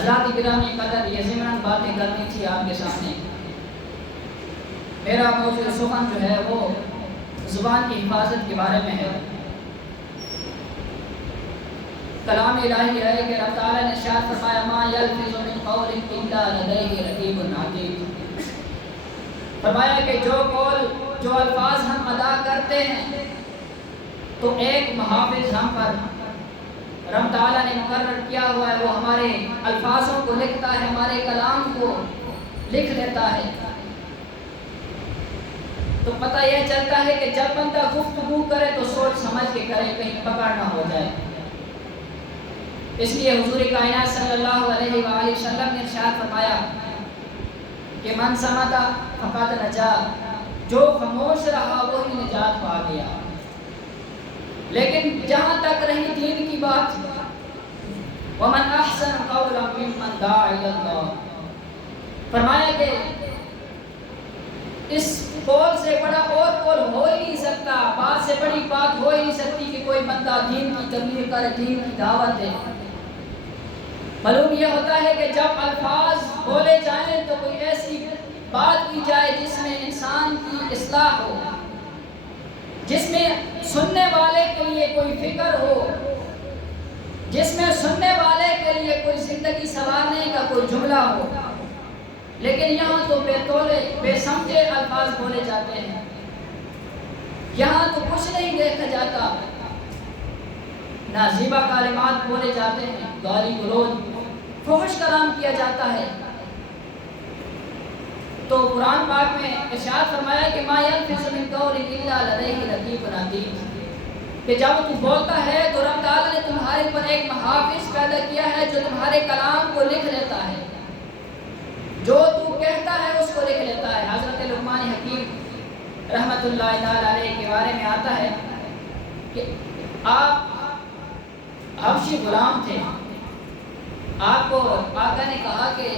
حضرات گرامی قدر، یہ ضمن باتیں کرنی تھی آپ کے سامنے۔ میرا موضوع سخن جو ہے وہ زبان کی حفاظت کے بارے میں ہے۔ کلام الہی ہے کہ رب تعالیٰ نے ارشاد فرمایا ما یلفظ من قول الا لدیہ رقیب عتید، فرمایا کہ جو الفاظ ہم ادا کرتے ہیں تو ایک محافظ ہم پر رب تعالیٰ نے مقرر کیا ہوا ہے، وہ ہمارے الفاظوں کو لکھتا ہے، ہمارے کلام کو لکھ لیتا ہے۔ تو پتہ یہ چلتا ہے کہ جب بندہ گفتگو کرے تو سوچ سمجھ کے کرے، کہیں پکڑ نہ ہو جائے۔ اس لیے حضور کائنات صلی اللہ علیہ وآلہ وسلم نے ارشاد فرمایا کہ من صمت فقد نجا، جو خاموش رہا وہی نجات پا گیا۔ لیکن جہاں تک رہی دین کی بات، ومن احسن قولا ممن دعا الی اللہ، فرمایا کہ اس قول سے بڑا اور قول ہو ہی نہیں سکتا، بات سے بڑی بات ہو ہی نہیں سکتی کہ کوئی بندہ دین کی تبلیغ کرے، دین کی دعوت دے۔ معلوم یہ ہوتا ہے کہ جب الفاظ بولے جائیں تو کوئی ایسی بات کی جائے جس میں انسان کی اصلاح ہو، جس میں سننے والے کے لیے کوئی فکر ہو، جس میں سننے والے کے لیے کوئی زندگی سنوارنے کا کوئی جملہ ہو۔ لیکن یہاں تو بے تولے بے سمجھے الفاظ بولے جاتے ہیں، یہاں تو کچھ نہیں دیکھا جاتا، نازیبہ کلمات بولے جاتے ہیں، گالی گلوچ فحش کلام کیا جاتا ہے۔ تو قرآن پاک میں ارشاد فرمایا کہ ما یلفظ من قول الا لدیہ رقیب عتید، کہ جب تو بولتا ہے تو رب تعالیٰ نے تمہارے پر ایک محافظ پیدا کیا ہے جو تمہارے کلام کو لکھ لیتا ہے، جو تو کہتا ہے اس کو لکھ لیتا ہے۔ حضرت لقمان حکیم رحمت اللہ تعالی علیہ کے بارے میں آتا ہے کہ آپ حبشی غلام تھے، آپ کو آقا نے کہا کہ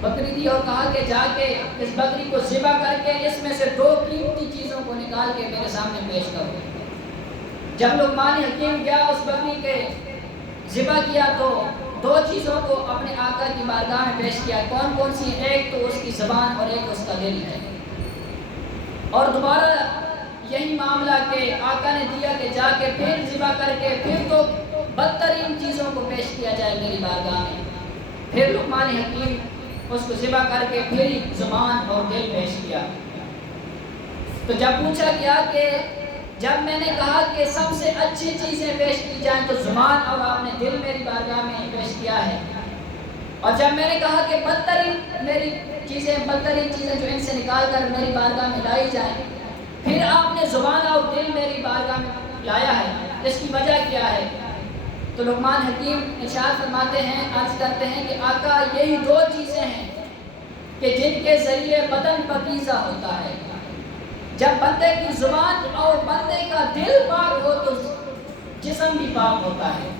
بکری دی اور کہا کہ جا کے اس بکری کو ذبح کر کے اس میں سے 2 قیمتی چیزوں کو نکال کے میرے سامنے پیش کرو۔ جب لقمان حکیم گیا اس بکری کے ذبح کیا تو 2 چیزوں کو اپنے آقا کی بارگاہ میں پیش کیا۔ کون کون سی؟ ایک تو اس کی زبان اور ایک اس کا دل ہے۔ اور دوبارہ یہی معاملہ کہ آقا نے دیا کہ جا کے پھر ذبح کر کے پھر تو بدترین چیزوں کو پیش کیا جائے میری بارگاہ میں۔ پھر لقمان حکیم اس کو ذبح کر کے پھر زبان اور دل پیش کیا۔ تو جب پوچھا گیا کہ جب میں نے کہا کہ سب سے اچھی چیزیں پیش کی جائیں تو زبان اور آپ نے دل میری بارگاہ میں پیش کیا ہے، اور جب میں نے کہا کہ بدترین چیزیں جو ان سے نکال کر میری بارگاہ میں لائی جائیں، پھر آپ نے زبان اور دل میری بارگاہ میں لایا ہے، اس کی وجہ کیا ہے؟ تو لقمان حکیم ارشاد فرماتے ہیں، عرض کرتے ہیں کہ آقا یہی 2 چیزیں ہیں کہ جن کے ذریعے بدن پاکیزہ ہوتا ہے۔ جب بندے کی زبان اور بندے کا دل پاک ہو تو جسم بھی پاک ہوتا ہے،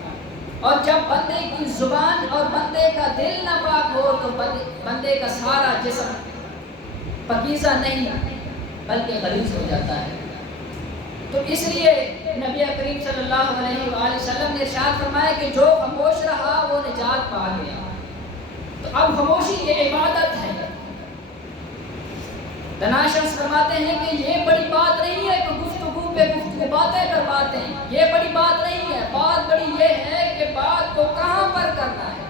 اور جب بندے کی زبان اور بندے کا دل نہ پاک ہو تو بندے کا سارا جسم پاکیزہ نہیں بلکہ غلیظ ہو جاتا ہے۔ تو اس لیے نبی کریم صلی اللہ علیہ وآلہ وسلم نے ارشاد فرمایا کہ جو خاموش رہا وہ نجات پا گیا۔ تو اب خاموشی یہ عبادت ہے۔ دناشمس فرماتے ہیں کہ یہ بڑی بات نہیں ہے کہ گفتگو پہ گفتگو باتیں کر باتیں، یہ بڑی بات نہیں ہے، بات بڑی یہ ہے کہ بات کو کہاں پر کرنا ہے،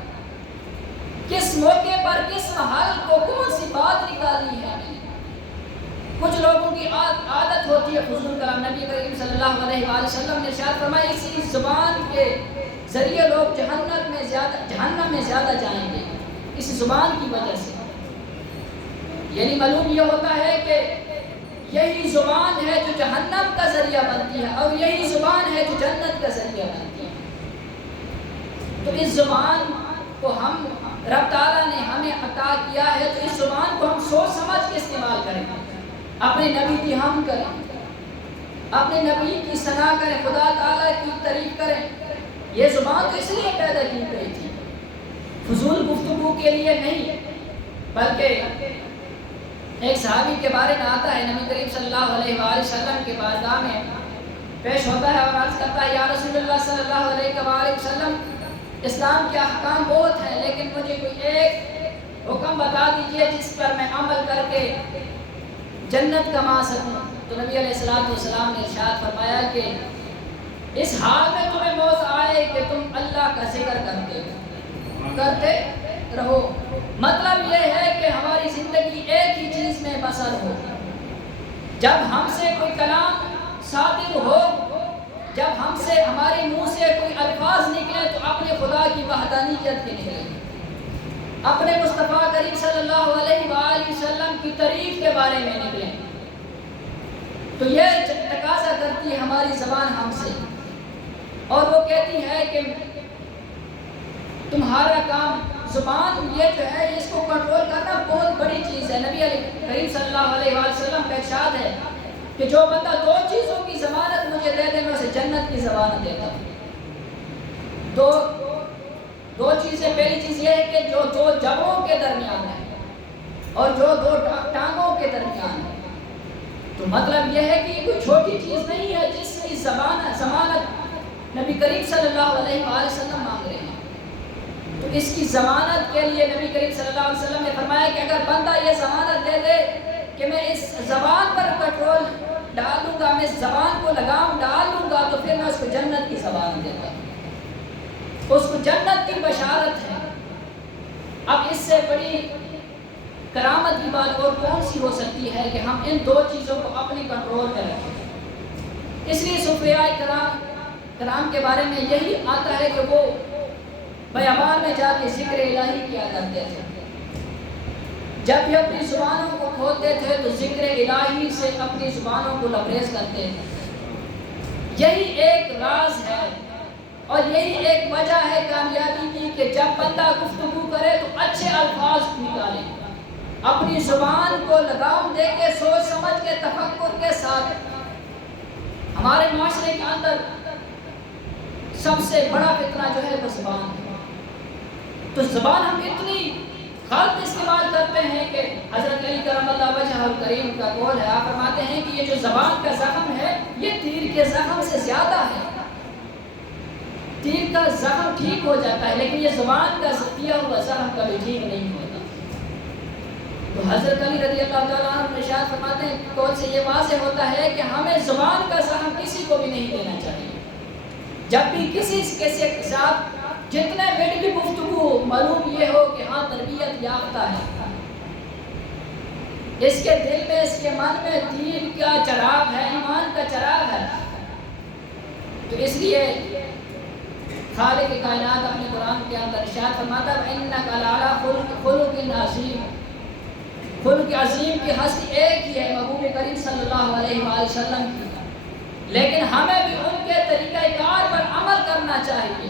کس موقع پر، کس محل کو کون سی بات نکالنی ہے۔ کچھ لوگوں کی عادت ہوتی ہے فضول کلام۔ نبی کریم صلی اللہ علیہ وآلہ وسلم نے ارشاد فرمایا اسی زبان کے ذریعے لوگ جہنم میں زیادہ جائیں گے، اس زبان کی وجہ سے۔ یعنی معلوم یہ ہوتا ہے کہ یہی زبان ہے جو جہنم کا ذریعہ بنتی ہے، اور یہی زبان ہے جو جنت کا ذریعہ بنتی ہے۔ تو اس زبان کو ہم رب تعالیٰ نے ہمیں عطا کیا ہے، تو اس زبان کو ہم سوچ سمجھ کے استعمال کریں، اپنے نبی کی حمد کریں، اپنے نبی کی ثنا کریں، خدا تعالیٰ کی تعریف کریں۔ یہ زبان تو اس لیے پیدا کی گئی تھی، فضول گفتگو کے لیے نہیں، بلکہ ایک صحابی کے بارے میں آتا ہے، نبی کریم صلی اللہ علیہ وآلہ وسلم کے بارگاہ میں پیش ہوتا ہے اور عرض کرتا ہے یا رسول اللہ صلی اللہ علیہ وآلہ وسلم اسلام کے احکام بہت ہیں، لیکن مجھے کوئی ایک حکم بتا دیجئے جس پر میں عمل کر کے جنت کما سکوں۔ تو نبی علیہ السلام نے ارشاد فرمایا کہ اس حال میں تمہیں موت آئے کہ تم اللہ کا ذکر کرتے رہو۔ مطلب یہ ہے کہ ہماری زندگی ایک ہی چیز میں بسر ہو۔ جب ہم سے کوئی کلام صادر ہو، جب ہم سے ہمارے منہ سے کوئی الفاظ نکلے تو اپنے خدا کی وحدانیت کے نکلے، اپنے مصطفیٰ کریم صلی اللہ علیہ وآلہ وسلم کی تعریف کے بارے میں نکلے، تو یہ تقاضا کرتی ہے ہماری زبان ہم سے، اور وہ کہتی ہے کہ تمہارا کام زبان یہ جو ہے اس کو کنٹرول کرنا بہت بڑی چیز ہے۔ نبی کریم صلی اللہ علیہ وآلہ وسلم کا ارشاد ہے کہ جو بندہ دو چیزوں کی ضمانت مجھے دے دے میں اسے جنت کی ضمانت دیتا ہوں۔ دو چیزیں، پہلی چیز یہ ہے کہ جو دو جبڑوں کے درمیان ہے اور جو دو ٹانگوں کے درمیان ہے، تو مطلب یہ ہے کہ یہ کوئی چھوٹی چیز نہیں ہے جس کی ضمانت نبی کریم صلی اللہ علیہ وآلہ وسلم مانگ رہے ہیں۔ تو اس کی ضمانت کے لیے نبی کریم صلی اللہ علیہ وسلم نے فرمایا کہ اگر بندہ یہ ضمانت دے دے کہ میں اس زبان پر کنٹرول ڈالوں گا، میں اس زبان کو لگام ڈالوں گا، تو پھر میں اس کو جنت کی ضمانت دیتا ہوں، اس کو جنت کی بشارت ہے۔ اب اس سے بڑی کرامت کی بات اور کون سی ہو سکتی ہے کہ ہم ان دو چیزوں کو اپنے کنٹرول میں رکھیں۔ اس لیے صوفیاء کرام کے بارے میں یہی آتا ہے کہ وہ بیابان میں جا کے ذکر الہی کیا کرتے تھے، جب بھی اپنی زبانوں کو کھولتے تھے تو ذکر الہی سے اپنی زبانوں کو لبریز کرتے تھے۔ یہی ایک راز ہے اور یہی ایک وجہ ہے کامیابی کی کہ جب بندہ گفتگو کرے تو اچھے الفاظ نکالے، اپنی زبان کو لگام دے کے سوچ سمجھ کے تفکر کے ساتھ۔ ہمارے معاشرے کے اندر سب سے بڑا فتنہ جو ہے وہ زبان ہے، تو زبان ہم اتنی غلط استعمال کرتے ہیں کہ حضرت علی کرم اللہ وجہہ الکریم کا قول ہے، آپ فرماتے ہیں کہ یہ جو زبان کا زخم ہے یہ تیر کے زخم سے زیادہ ہے۔ تیر کا زخم ٹھیک ہو جاتا ہے لیکن یہ زبان کا کیا ہوا زخم کبھی ٹھیک نہیں ہوتا۔ تو حضرت علی رضی اللہ تعالیٰ عنہ ارشاد فرماتے ہیں قول سے یہ واضح ہوتا ہے کہ ہمیں زبان کا زخم کسی کو بھی نہیں دینا چاہیے۔ جب بھی کسی کے ساتھ جتنے منٹ کی گفتگو معلوم یہ ہو کہ ہاں تربیت یافتہ ہے، اس کے دل میں اس کے من میں دین کا چراغ ہے، ایمان کا چراغ ہے، تو اس لیے خالق کائنات اپنے قرآن کے اندر ارشاد فرماتا ہے اِنَّكَ لَعَلَىٰ خُلُقٍ عَظِيمٍ۔ خلق عظیم کی ہستی ایک ہی ہے محبوب کریم صلی اللہ علیہ وآلہ وسلم کی، لیکن ہمیں بھی ان کے طریقہ کار پر عمل کرنا چاہیے۔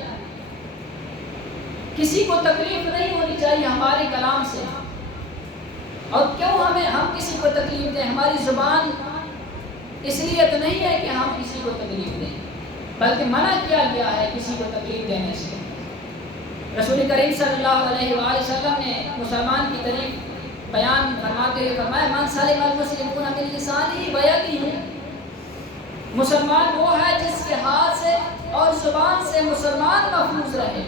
کسی کو تکلیف نہیں ہونی چاہیے ہمارے کلام سے، اور کیوں ہم کسی کو تکلیف دیں؟ ہماری زبان اس لیے تو نہیں ہے کہ ہم کسی کو تکلیف دیں، بلکہ منع کیا گیا ہے کسی کو تکلیف دینے سے۔ رسول کریم صلی اللہ علیہ وآلہ وسلم نے مسلمان کی تعریف بیان فرماتے ہوئے فرمایا من سلم المسلمون من لسانہ ویدہ، مسلمان وہ ہے جس کے ہاتھ سے اور زبان سے مسلمان محفوظ رہے۔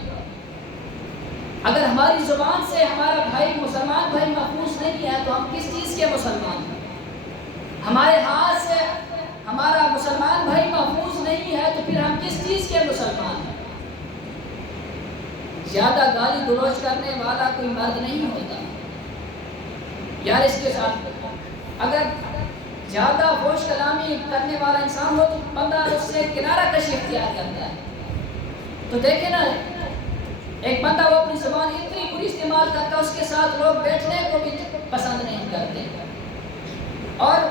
اگر ہماری زبان سے ہمارا بھائی مسلمان بھائی محفوظ نہیں ہے تو ہم کس چیز کے مسلمان ہیں؟ ہمارے ہاتھ سے ہمارا مسلمان بھائی محفوظ نہیں ہے تو پھر ہم کس چیز کے مسلمان ہیں؟ زیادہ گالی گلوچ کرنے والا کوئی مرد نہیں ہوتا یار، اس کے ساتھ اگر زیادہ ہوش کلامی کرنے والا انسان ہو تو بندہ اس سے کنارہ کشی اختیار کرتا ہے۔ تو دیکھیں نا، ایک بندہ وہ اپنی زبان اتنی بری استعمال کرتا ہے، اس کے ساتھ لوگ بیٹھنے کو بھی پسند نہیں کرتے، اور